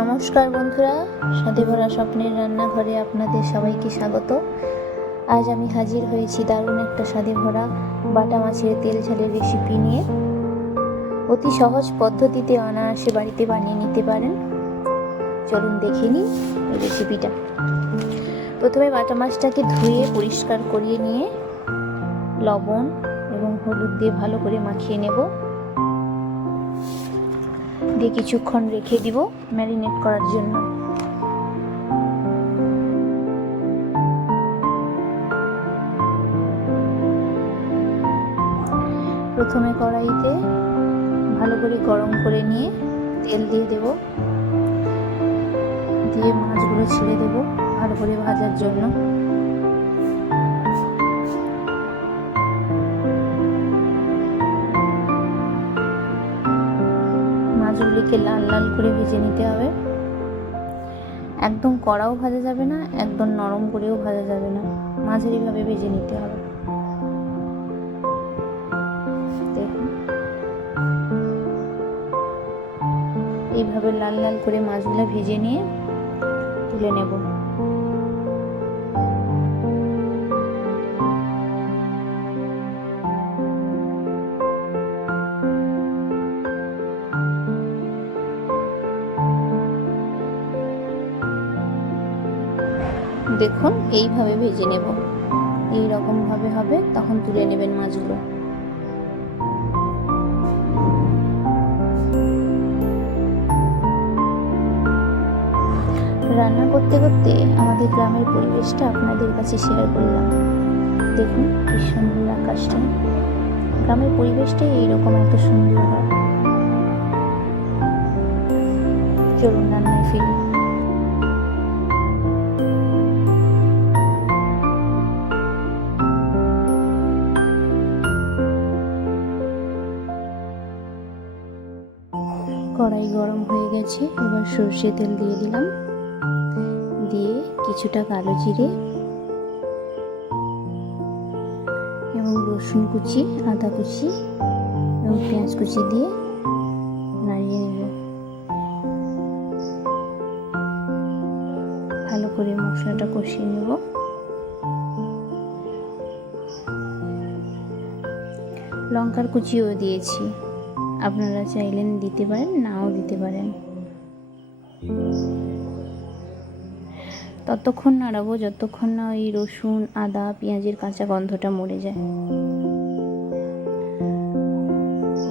নমস্কার বন্ধুরা, স্বাদে ভরা স্বপ্নের রান্নাঘরে আপনাদের সবাইকে স্বাগত। আজ আমি হাজির হয়েছি দারুণ একটা স্বাদে ভরা বাটা মাছের তেল ঝালের রেসিপি নিয়ে। অতি সহজ পদ্ধতিতে অনায়াসে বাড়িতে বানিয়ে নিতে পারেন। চলুন দেখে নিই এই রেসিপিটা। প্রথমে বাটা মাছটাকে ধুয়ে পরিষ্কার করিয়ে নিয়ে লবণ এবং হলুদ দিয়ে ভালো করে মাখিয়ে নেব, দিয়ে কিছুক্ষণ রেখে দিব ম্যারিনেট করার জন্য। প্রথমে কড়াইতে ভালো করে গরম করে নিয়ে তেল দিয়ে দেব, দিয়ে মাছগুলো ছেড়ে দেব ভালো করে ভাজার জন্য। মাছগুলিকে লাল লাল করে ভেজে নিতে হবে। একদম কড়াও ভাজা যাবে না, একদম নরম করেও ভাজা যাবে না, মাঝারিভাবে ভেজে নিতে হবে। দেখুন, এইভাবে লাল লাল করে মাছগুলো ভেজে নিয়ে তুলে নেব। দেখুন, এইভাবে ভেজে নেব, এই রকম ভাবে হবে, তখন তুলে নেবেন মাছগুলো। রান্না করতে করতে আমাদের গ্রামের পরিবেশটা আপনাদের কাছে শেয়ার করলাম। দেখুন কি সুন্দর আকাশটা, গ্রামের পরিবেশটাই এইরকম এত সুন্দর হয়। চলুন রান্নায় ফিরি। কড়াই গরম হয়ে গেছে, এবার সর্ষে তেল দিয়ে দিলাম, দিয়ে কিছুটা কালো জিরে এবং রসুন কুচি, আদা কুচি এবং পেঁয়াজ কুচি দিয়ে নাড়িয়ে নেব। ভালো করে মশলাটা কষিয়ে নেব। লঙ্কার কুচিও দিয়েছি, আপনারা চাইলেন দিতে পারেন, নাও দিতে পারেন। ততক্ষণ নাড়াবো যতক্ষণ না ওই রসুন, আদা, পেঁয়াজের কাঁচা গন্ধটা মরে যায়।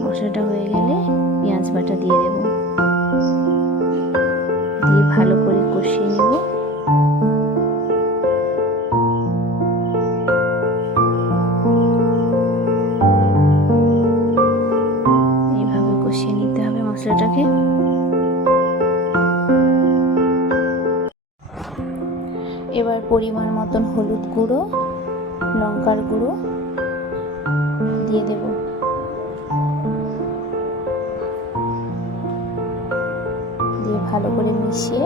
মশলাটা হয়ে গেলে পেঁয়াজ বাটা দিয়ে দেব, দিয়ে ভালো করে কষিয়ে নেব। এইভাবে কষিয়ে নিতে হবে মশলাটাকে। এবার পরিমাণ মতন হলুদ গুঁড়ো, লঙ্কার গুঁড়ো দিয়ে দেব, দিয়ে ভালো করে মিশিয়ে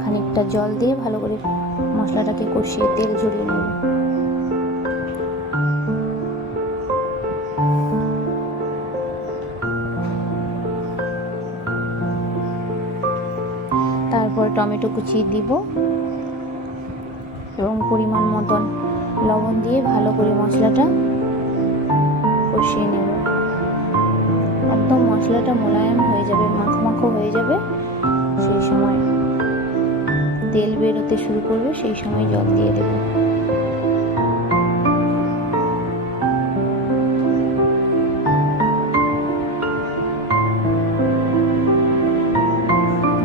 খানিকটা জল দিয়ে ভালো করে মশলাটাকে কষিয়ে তেল ঝরিয়ে নেব। তারপর টমেটো কুচি দিব এবং পরিমাণ মতন লবণ দিয়ে ভালো করে মশলাটা কষিয়ে নেব। একদম মশলাটা মোলায়েম হয়ে যাবে, মাখো মাখো হয়ে যাবে, সেই সময় তেল বেরোতে শুরু করবে, সেই সময় জল দিয়ে দেব।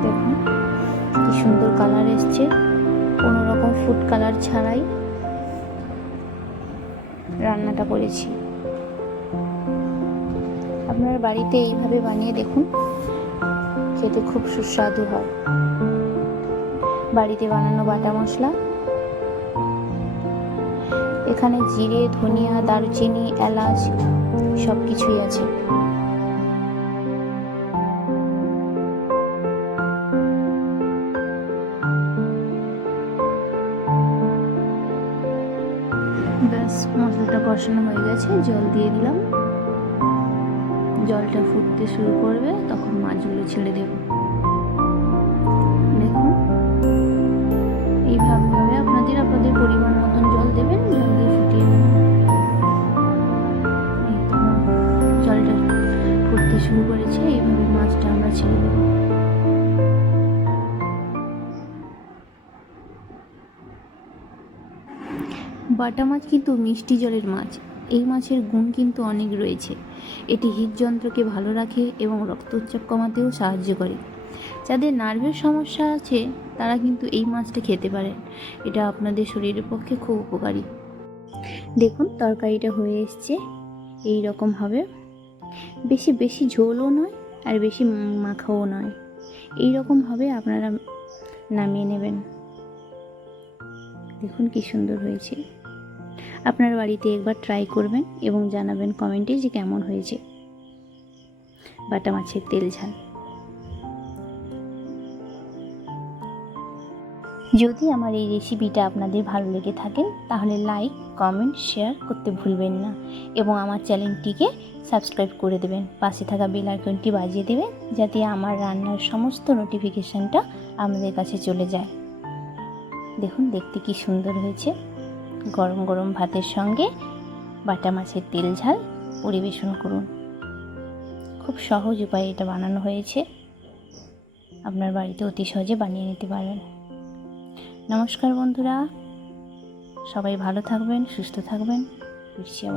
দেখুন কি সুন্দর কালার এসছে, কোনো রকম ফুড কালার ছাড়াই রান্নাটা করেছি। আপনারা বাড়িতে এইভাবে বানিয়ে দেখুন, খেতে খুব সুস্বাদু হয়। বাড়িতে বানানো বাটা মশলা, এখানে জিরে, ধনিয়া, দারুচিনি, এলাচ সব কিছুই আছে। ব্যাস, মশলাটা কষানো হয়ে গেছে, জল দিয়ে দিলাম, জলটা ফুটতে শুরু করবে তখন মাছগুলো ছেড়ে দেব। দেখুন এইভাবে আপনাদের পরিমাণ মতন জল দেবেন, জল দিয়ে ফুটিয়ে নেবেন। জলটা ফুটতে শুরু করেছে, এইভাবে মাছটা আমরা ছেড়ে দেব। বাটা মাছ কিন্তু মিষ্টি জলের মাছ। এই মাছের গুণ কিন্তু অনেক রয়েছে। এটি হৃদযন্ত্রকে ভালো রাখে এবং রক্তচাপ কমাতেও সাহায্য করে। যাদের নার্ভের সমস্যা আছে তারা কিন্তু এই মাছটা খেতে পারেন। এটা আপনাদের শরীরের পক্ষে খুব উপকারী। দেখুন তরকারিটা হয়ে এসছে, এই রকম হবে। বেশি বেশি ঝোলও নয় আর বেশি মাখাও নয়, এই রকম হবে। আপনারা নামিয়ে নেবেন। দেখুন কি সুন্দর হয়েছে। আপনার বাড়িতে একবার ট্রাই করবেন এবং জানাবেন কমেন্টে যে কেমন হয়েছে বাটা মাছের তেল ঝাল। যদি আমার এই রেসিপিটা আপনাদের ভালো লেগে থাকে তাহলে লাইক, কমেন্ট, শেয়ার করতে ভুলবেন না এবং আমার চ্যানেলটিকে সাবস্ক্রাইব করে দেবেন। পাশে থাকা বেল আইকনটি বাজিয়ে দেবেন যাতে আমার রান্নার সমস্ত নোটিফিকেশানটা আপনাদের কাছে চলে যায়। দেখুন দেখতে কি সুন্দর হয়েছে। গরম গরম ভাতের সঙ্গে বাটা মাছের তেল ঝাল পরিবেশন করুন। খুব সহজ উপায়ে এটা বানানো হয়েছে, আপনার বাড়িতে অতি সহজে বানিয়ে নিতে পারবেন। নমস্কার বন্ধুরা, সবাই ভালো থাকবেন, সুস্থ থাকবেন। ফিরছি আবার।